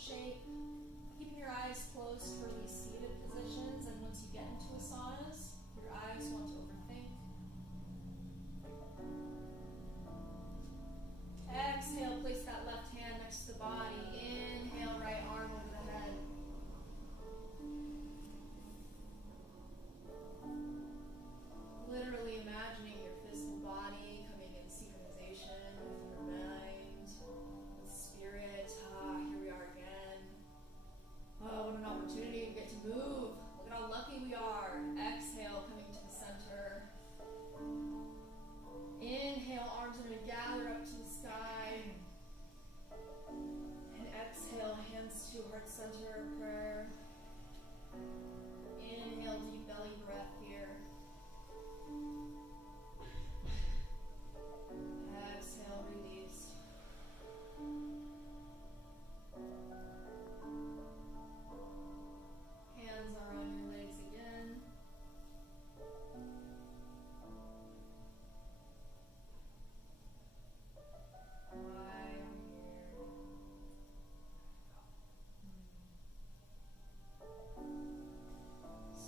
shape. Keeping your eyes closed for these seated positions, and once you get into asanas, your eyes won't overthink. Exhale, place that left hand next to the body. Inhale, right arm over the head. Literally imagining your physical body coming in synchronization with your mind, with spirit. Here we are again. Oh, what an opportunity to get to move. Look at how lucky we are. Exhale, coming to the center. Inhale, arms are going to gather up to the sky. And exhale, hands to heart center prayer. Inhale, deep belly breath here. Exhale, release. Hands are on your legs again. Lie here.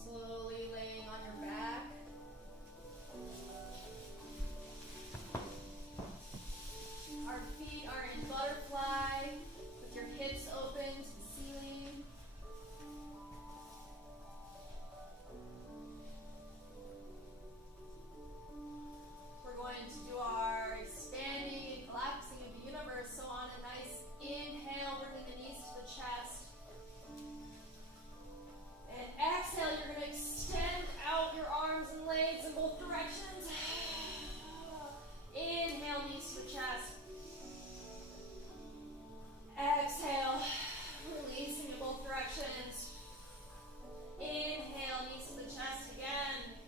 Slowly laying on your back. Our feet are in butterfly with your hips open to the ceiling. We're going to do our expanding and collapsing of the universe. So on a nice inhale, bringing the knees to the chest. And exhale, you're going to extend out your arms and legs in both directions. Inhale, knees to the chest. Exhale, releasing in both directions. Inhale, knees to the chest again.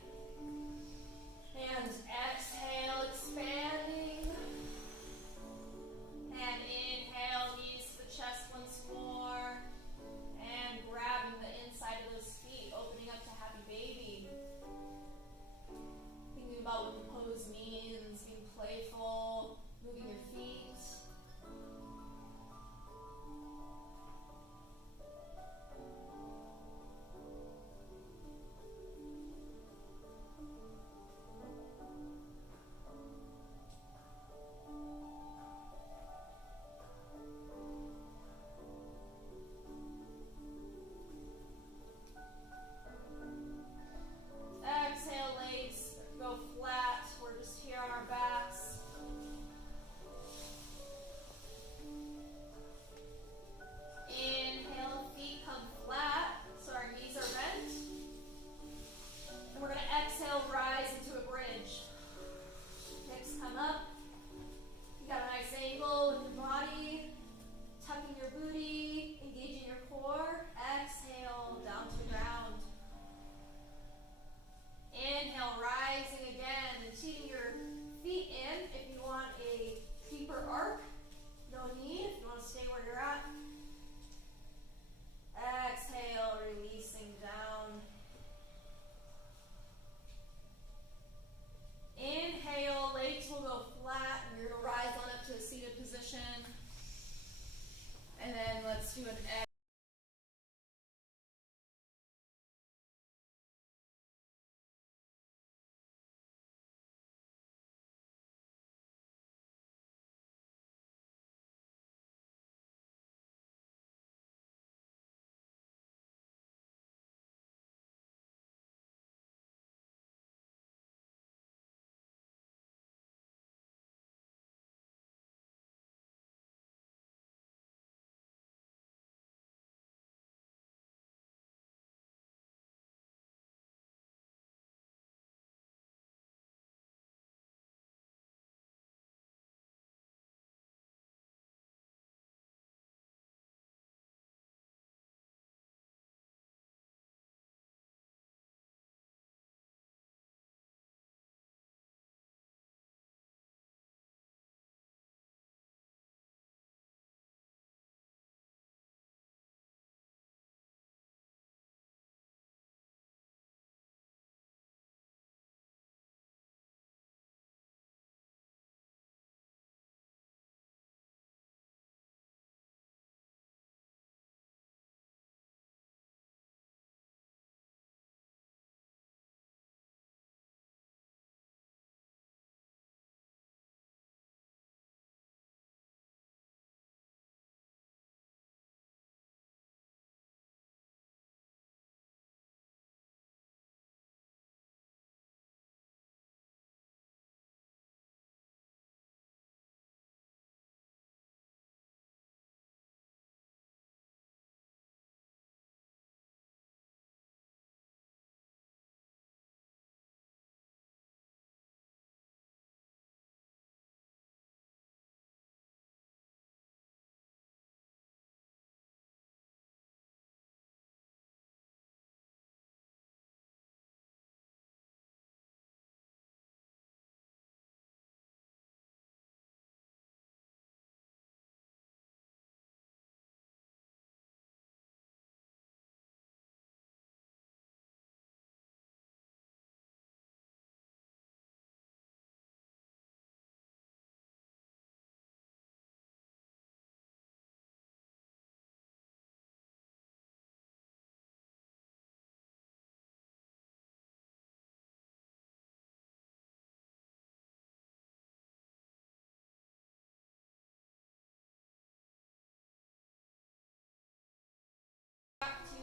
And exhale, expanding. And inhale, knees to the chest once more. And grabbing the inside of those feet, opening up to happy baby. Thinking about what the pose means, being playful, moving your feet. Exhale, legs go flat. We're just here on our backs. Inhale, feet come flat, so our knees are bent. And we're going to exhale, rise into a bridge. Hips come up. You got a nice angle with your body. Tucking your booty, engaging your core. Exhale, down to the ground. Inhale, rising again, and teeing your feet in if you want a deeper arc. No need if you want to stay where you're at. Exhale, releasing down. Inhale, legs will go flat, and you're going to rise on up to a seated position. And then let's do an exhale.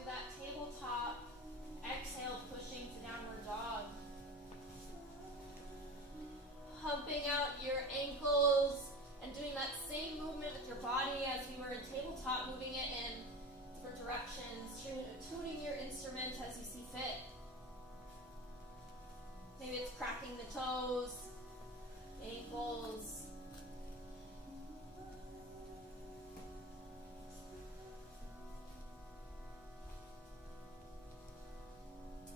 do that tabletop. Exhale, pushing to downward dog. Humping out your ankles and doing that same movement with your body as we were in tabletop, moving it in different directions, tuning your instrument as you see fit. Maybe it's cracking the toes, ankles.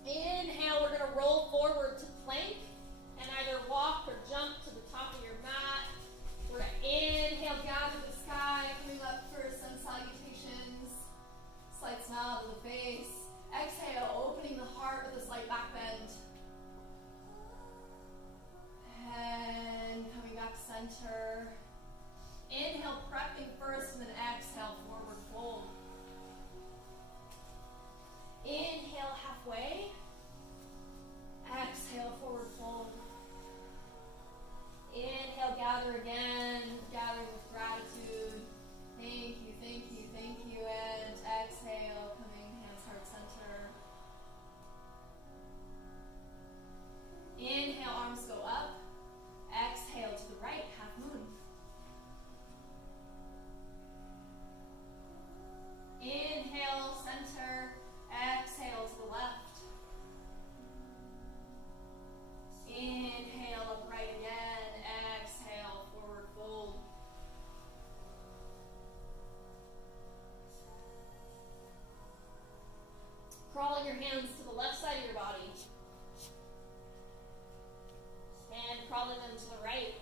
Inhale, we're going to roll forward to plank and either walk or jump to the top of your mat. We're going to inhale, gather the sky, coming up for sun salutations. Slight smile to the face. Exhale, opening the heart with a slight back bend. And coming back center. Inhale, prepping first, and then exhale, forward fold. Inhale, halfway. Exhale, forward fold. Inhale, gather again, gathering with gratitude. Thank you, thank you, thank you. And exhale, coming hands heart center. Inhale, arms go up. Exhale to the right, half moon. Inhale, center. Exhale to the left. Inhale, upright again. Exhale, forward fold. Crawling your hands to the left side of your body. And crawling them to the right.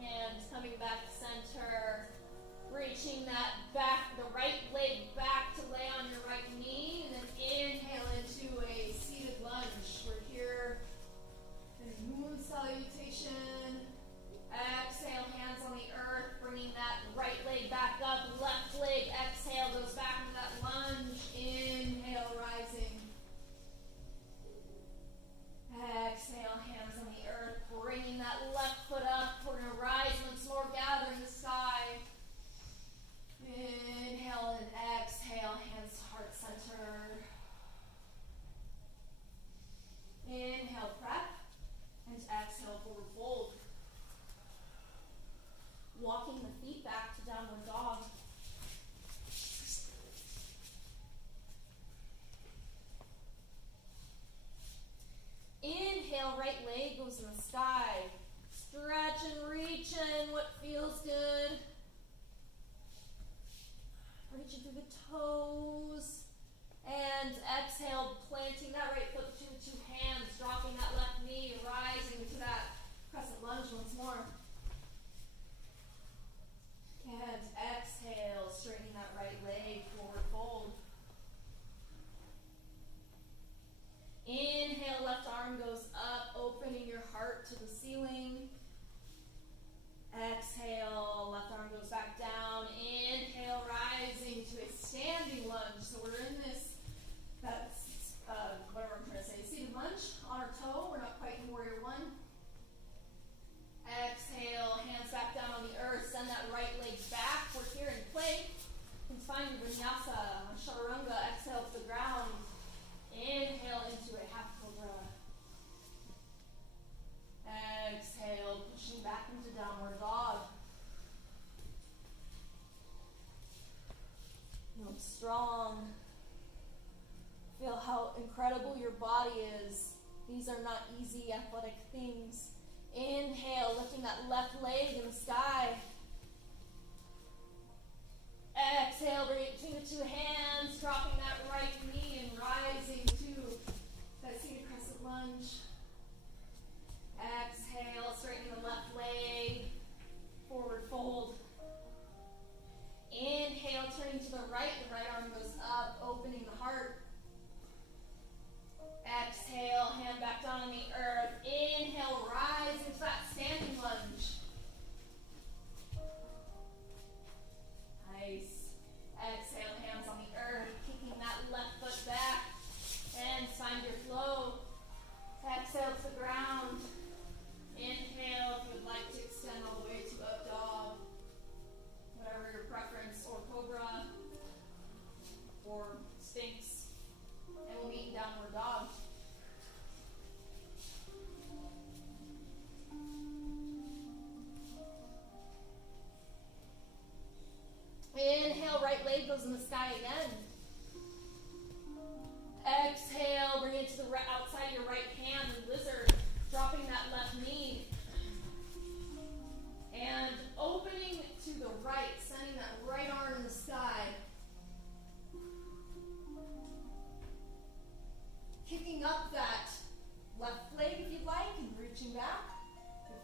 And coming back to center. Reaching that back, the right leg back to lay on your right knee. And then inhale into a seated lunge. We're here in moon salutation. Exhale, hands on the earth, bringing that right leg back up. Left leg, exhale, goes back into that lunge. Inhale, rising. Exhale, hands on the earth, bringing that left foot up. We're going to rise once more, gathering the sky. Inhale and exhale, hands to heart center. Inhale, prep, and exhale, forward fold. Walking the feet back to downward dog. Inhale, right leg goes in the sky. Stretch and reach in what feels good. Reaching through the toes. And exhale, planting that right foot between the two hands, dropping that left knee, rising to that crescent lunge once more. And exhale, straightening that right leg, forward fold. Inhale, left arm goes up, opening your heart to the ceiling. Exhale, left arm goes back down. Inhale, rising to a standing lunge. So we're in this, whatever I'm trying to say, seated lunge on our toe. We're not quite in warrior one. Exhale, hands back down on the earth. Send that right leg back. We're here in plank. You can find your Vinyasa, chaturanga. Exhale to the ground. Inhale into a half cobra. Exhale, pushing back into downward dog. Feel strong. Feel how incredible your body is. These are not easy athletic things. Inhale, lifting that left leg in the sky. Exhale, bring it between the two hands, dropping that right knee and rising to that seated crescent lunge. Exhale, straightening the left leg, forward fold. Inhale, turning to the right arm goes up, opening the heart. Exhale, hand back down on the earth. Inhale, rise into that stand.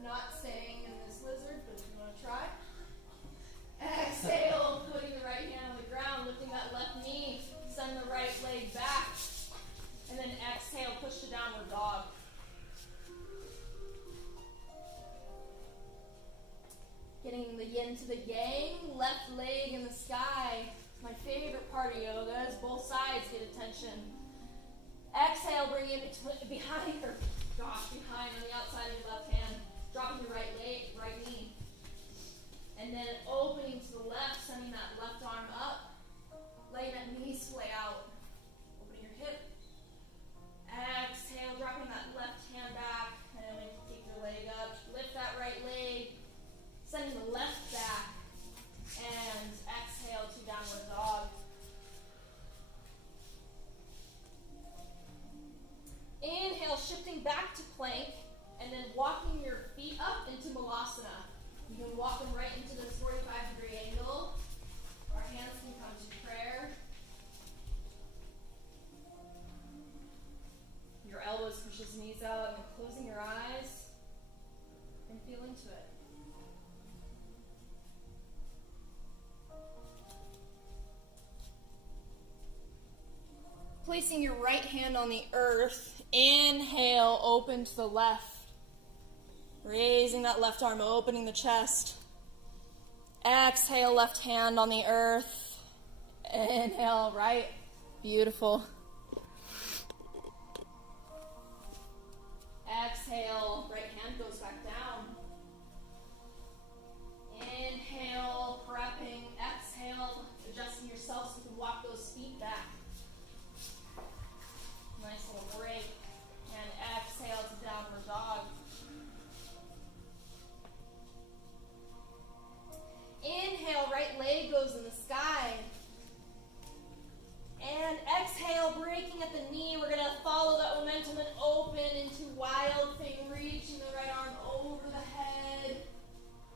not staying in this lizard, but if you want to try. Exhale, putting the right hand on the ground, lifting that left knee, send the right leg back, and then exhale, push to downward dog. Getting the yin to the yang, left leg in the sky. My favorite part of yoga is both sides get attention. Exhale, bring it behind on the outside of your left hand, dropping your right leg, right knee. And then opening to the left, sending that left arm up, letting that knee splay out, opening your hip. Exhale, dropping that left hand back, and then take your leg up, lift that right leg, sending the left back, and exhale to downward dog. Inhale, shifting back to plank, and then walking your feet up into Malasana. You can walk them right into this 45-degree angle. Our hands can come to prayer. Your elbows push his knees out, and then closing your eyes and feel into it. Placing your right hand on the earth, inhale, open to the left. Raising that left arm, opening the chest. Exhale, left hand on the earth. Inhale, right. Beautiful. Exhale, right hand goes back down. Inhale, prepping. Exhale, adjusting yourself so you can walk those feet back. Nice little break. And exhale to downward dog. Inhale, right leg goes in the sky. And exhale, breaking at the knee. We're going to follow that momentum and open into wild thing, reaching the right arm over the head.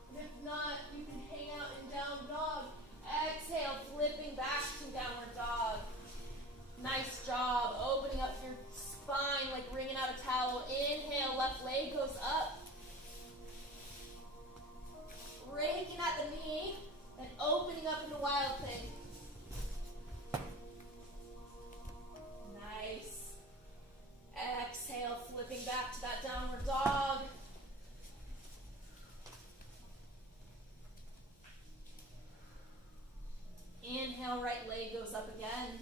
And if not, you can hang out in down dog. Exhale, flipping back to downward dog. Nice job. Opening up your spine like wringing out a towel. Inhale, left leg goes up. Breaking at the knee and opening up into wild thing. Nice. Exhale, flipping back to that downward dog. Inhale, right leg goes up again.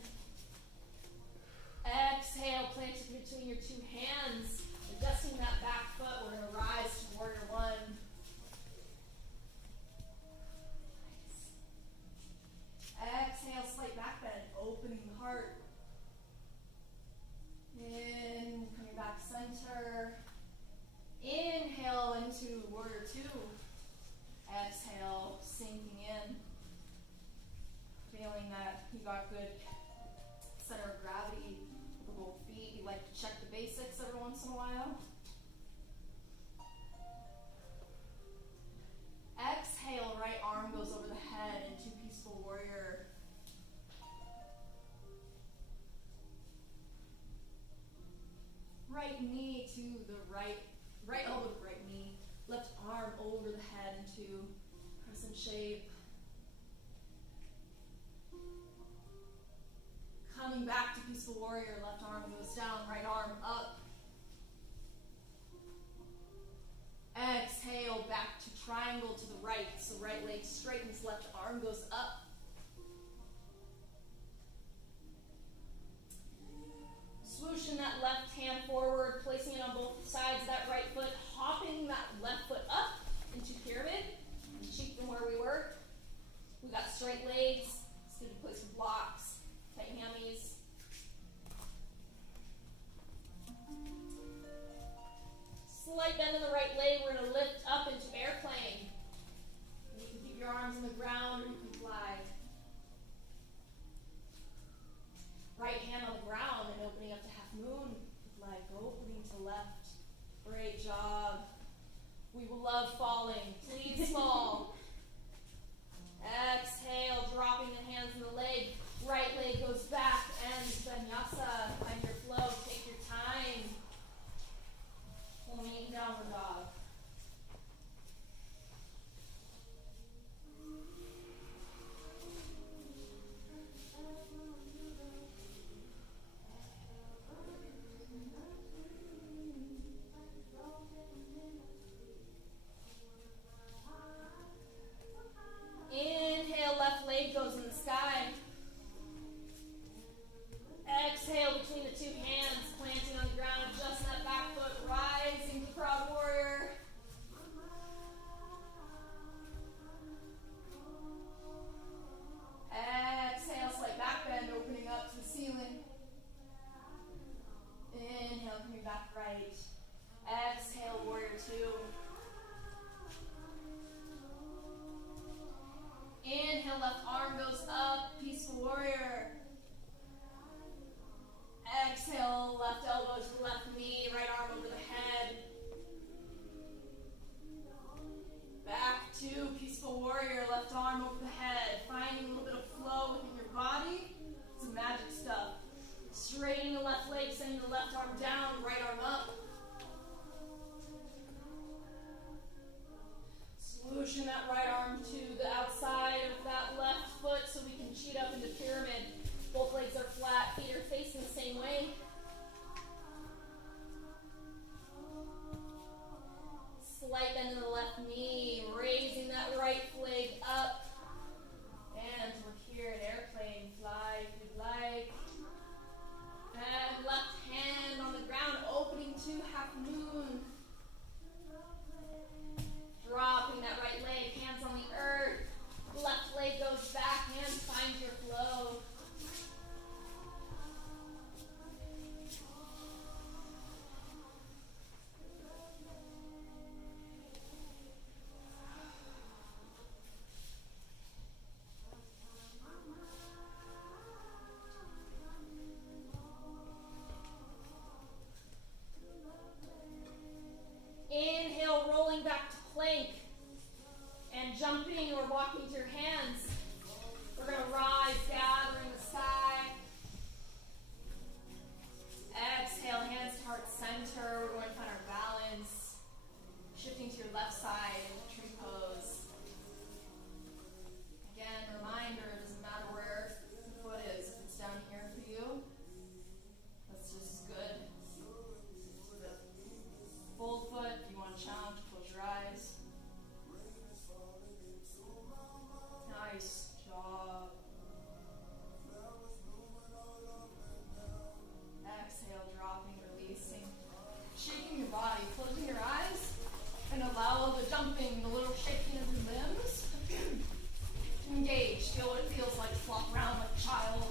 Exhale, plant it between your two hands. Adjusting that back foot, we're going to rise to warrior one. Exhale, slight back bend, opening the heart. In, coming back center. Inhale into warrior two. Exhale, sinking in. Feeling that you got good center of gravity with the both feet. You like to check the basics every once in a while. Exhale, right arm goes over the head into peaceful warrior. Right knee to the right elbow to right knee. Left arm over the head into crescent shape. Coming back to peaceful warrior, left arm goes down, right arm up. Exhale, back to triangle to the right. So right leg straightens, left arm goes up. Swooshing that left hand forward, placing it on both sides, that right foot, hopping that left foot up into pyramid, and cheek from where we were. We got straight legs, it's good to place some blocks, tight hammies. Slight bend in the right leg, we're going to lift up into airplane. You can keep your arms on the ground or you can fly. Right hand on the ground and opening up to half moon. Leg opening to left. Great job. We will love falling. Please fall. Exhale, dropping the hands in the leg. Right leg goes back and Vinyasa. Find your flow. Take your time. Pulling downward dog. left knee, raising that right leg up. And we're here at airplane fly if you'd like. And left hand on the ground, opening to half moon. Dropping that right leg, hands on the earth. Left leg goes back, hands find your flow. Inhale, rolling back to plank. And jumping or walking to your hands. We're going to rise, gathering the sky. Exhale, hands to heart center. We're going to find our balance. Shifting to your left side into tree pose. Again, reminder, it doesn't matter where the foot is. If it's down here for you, that's just as good. Full foot, if you want to challenge, close your eyes. Nice job. Exhale, dropping, releasing. Shaking your body, closing your eyes, and allow the jumping, the little shaking of your limbs to engage. Feel what it feels like to flop around like a child.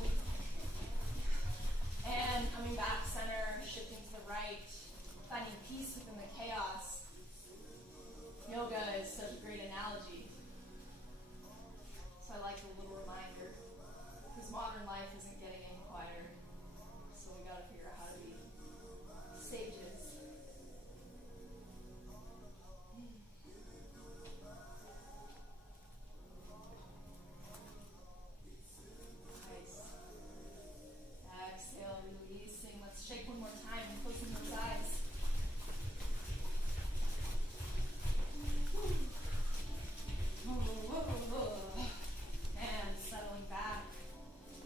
And coming back center, shifting to the right, finding peace within the chaos. Yoga is such a great analogy. So I like the little reminder, because modern life isn't getting any quieter. So we got to figure out how to be sages. Nice. Exhale, releasing. Let's shake one more time and closing those eyes. And settling back.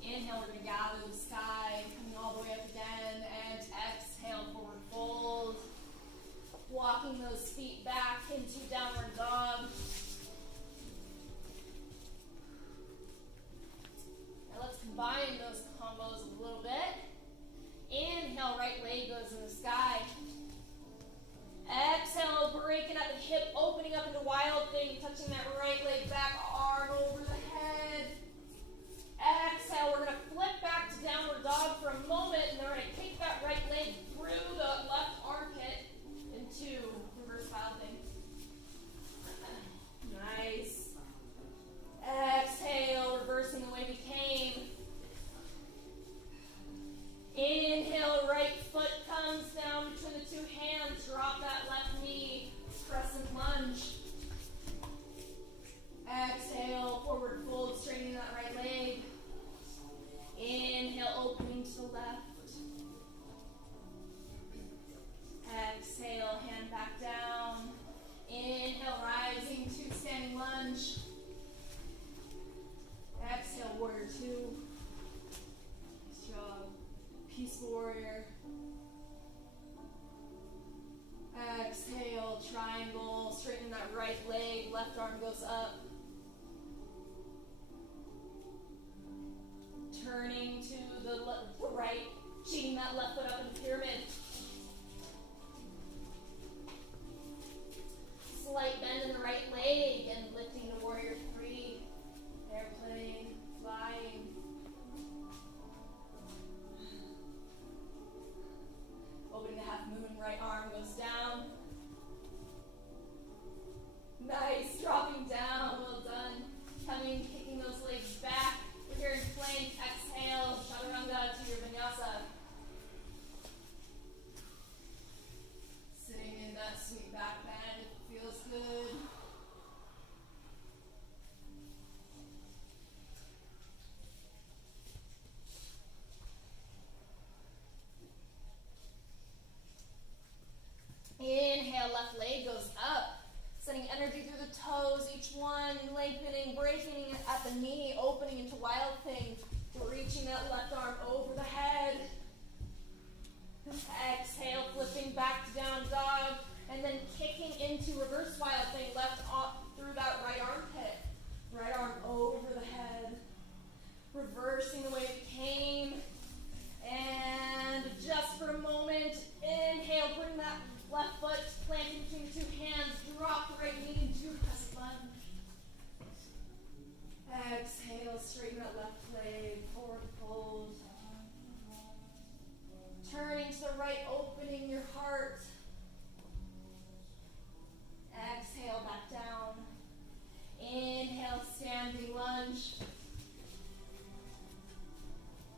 Inhale, we're going to gather the sky, coming all the way up again, and exhale, forward fold. Walking those feet back into downward dog. Now let's combine those combos a little bit. Inhale, right leg goes in the sky. Exhale, breaking at the hip, opening up into wild thing, touching that right leg back, arm over the head. Exhale, we're going to flip back to downward dog for a moment, and then we're going to kick that right leg through the left armpit into reverse wild thing. Nice. Exhale, reversing the way we came. Inhale, right foot comes down between the two hands. Drop that left knee. Crescent lunge. Exhale, forward fold, straightening that right leg. Inhale, opening to the left. Exhale, hand back down. Inhale, rising to standing lunge. Exhale, warrior two. Nice job. Peaceful warrior. Exhale, triangle, straighten that right leg, left arm goes up. Turning to the right, cheating that left foot up in the pyramid. Slight bend in the right leg and lifting to warrior three. Airplane, flying. Opening the half moon, right arm goes down. Nice, dropping down, well done. Coming, kicking those legs back. We're here in plank, exhale, chaturanga to your vinyasa. Sitting in that sweet back bend, it feels good. Inhale, left leg goes up. Sending energy through the toes, each one lengthening, breaking at the knee, opening into wild thing, reaching that left arm over the head. Exhale, flipping back to down dog, And then kicking into reverse wild thing, left off through that right armpit. Right arm over the head. Reversing the way we came. And just for a moment, inhale, bring that left foot planted between the two hands. Drop the right knee into a crescent lunge. Exhale, straighten that left leg, forward fold. Turning to the right, opening your heart. Exhale, back down. Inhale, standing lunge.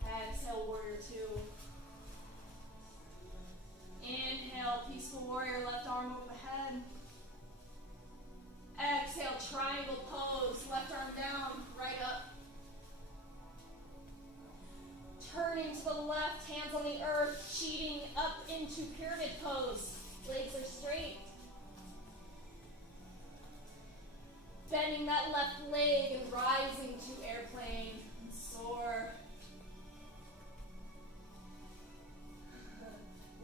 Exhale, warrior two. Inhale, peaceful warrior, left arm over the head. Exhale, triangle pose, left arm down, right up. Turning to the left, hands on the earth, cheating up into pyramid pose. Legs are straight. Bending that left leg and rising to airplane and soar.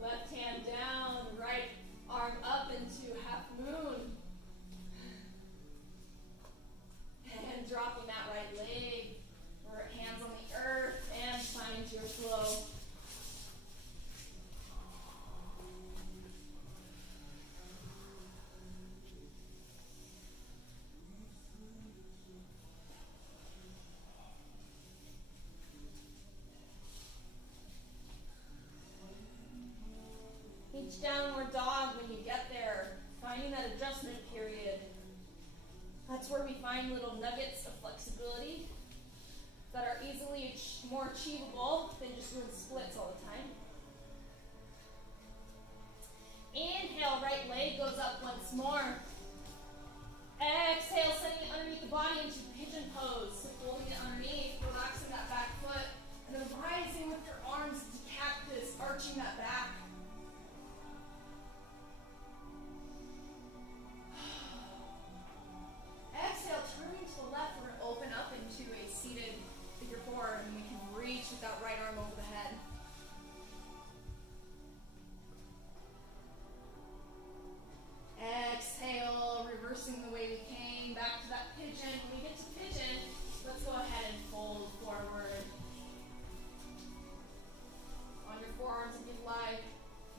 Left hand down, right arm up into half moon. And dropping that right leg, or hands on the earth, and find your flow. Each downward dog, when you get there, finding that adjustment period. That's where we find little nuggets of flexibility that are easily more achievable than just doing splits all the time. Inhale, right leg goes up once more. Exhale, setting it underneath the body into pigeon pose. So folding it underneath, relaxing that back foot, and then rising with your arms to cactus, arching that back. Exhale, turning to the left, we're going to open up into a seated figure four, and we can reach with that right arm over the head. Exhale, reversing the way we came, back to that pigeon. When we get to pigeon, let's go ahead and fold forward. On your forearms if you'd like,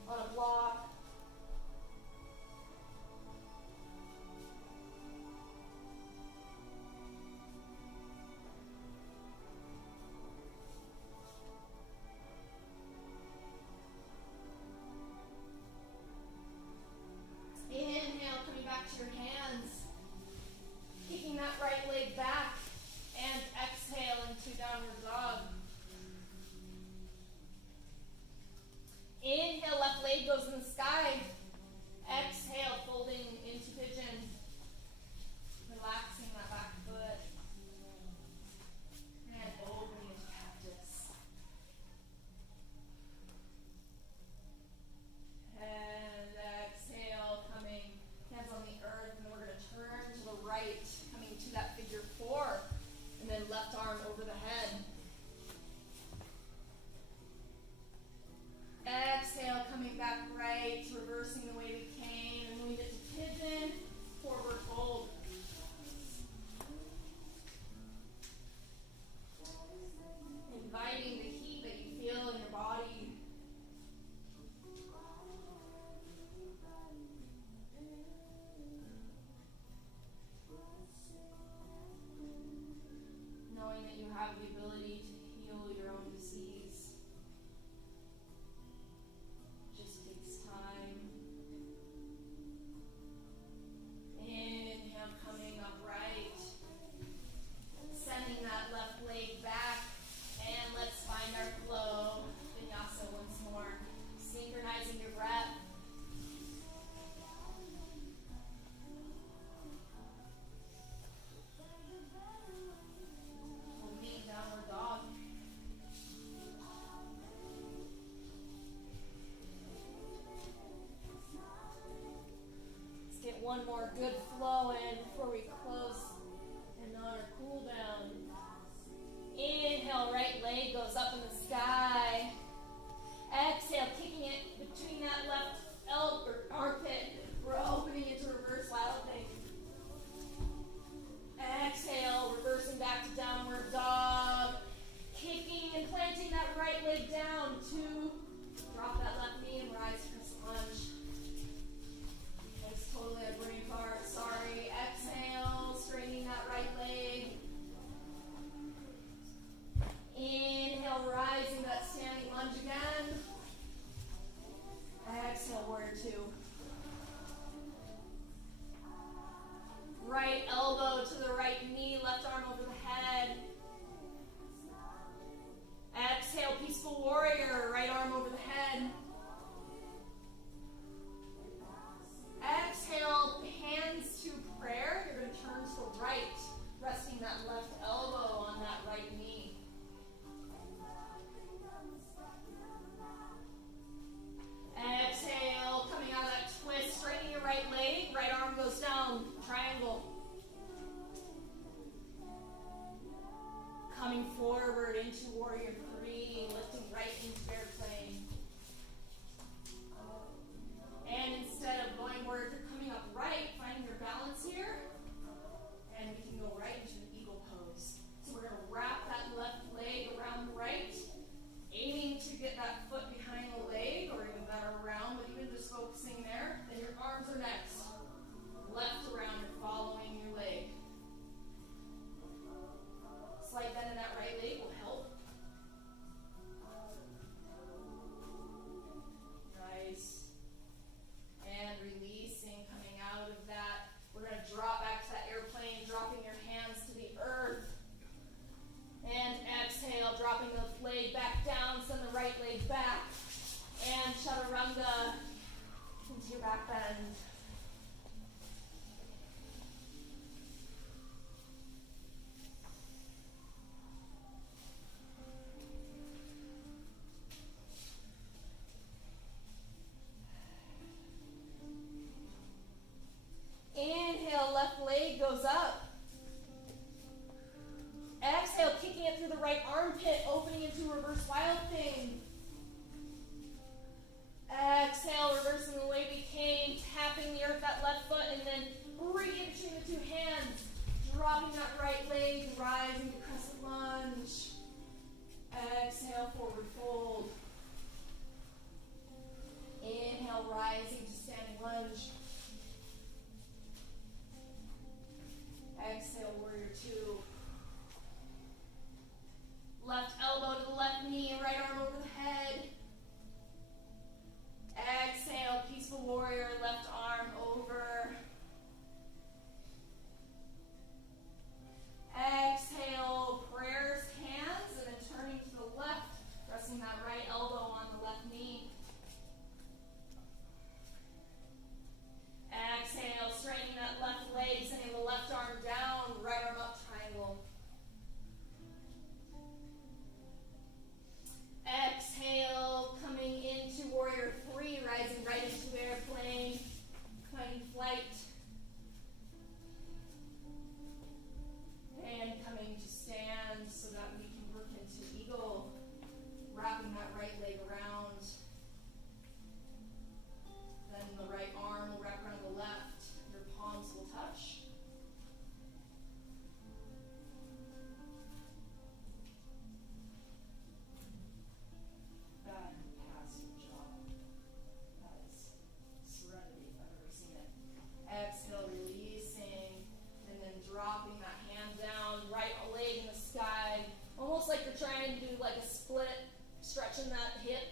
on a block. Inhale, coming back to your hands. Kicking that right leg back. And exhale into downward dog. Inhale, left leg goes in the sky. leg goes up. Exhale, kicking it through the right armpit, opening into reverse wild thing. Exhale, reversing the way we came, tapping the earth, that left foot, and then bringing it between the two hands. Dropping that right leg, rising to crescent lunge. Exhale, forward fold. Inhale, rising to standing lunge. Exhale, warrior two. Left elbow to the left knee, right arm over the head. Exhale, peaceful warrior, left arm over. Exhale, prayers, hands, and then turning to the left, pressing that right elbow on the left knee. Exhale, straightening that left leg, sending the left arm down, right arm up, triangle. Exhale, coming into warrior three, rising right into airplane, finding flight. And coming to stand so that we can work into eagle, wrapping that right leg around. Then the right arm will wrap around the left, your palms will touch. Passive job. That is serenity if I've ever seen it. Exhale, releasing, and then dropping that hand down, right leg in the sky, almost like you're trying to do like a split, stretching that hip.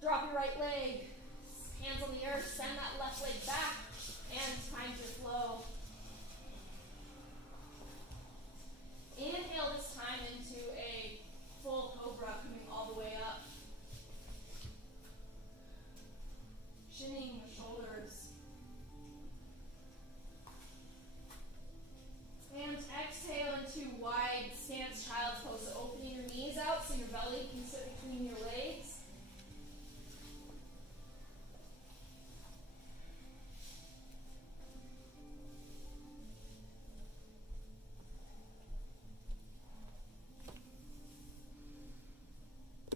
Drop your right leg, hands on the earth, send that left leg back, and find your flow. Inhale this time into a full cobra, coming all the way up. Shinning the shoulders. And exhale into wide stance, child's pose. So opening your knees out so your belly can sit between your legs.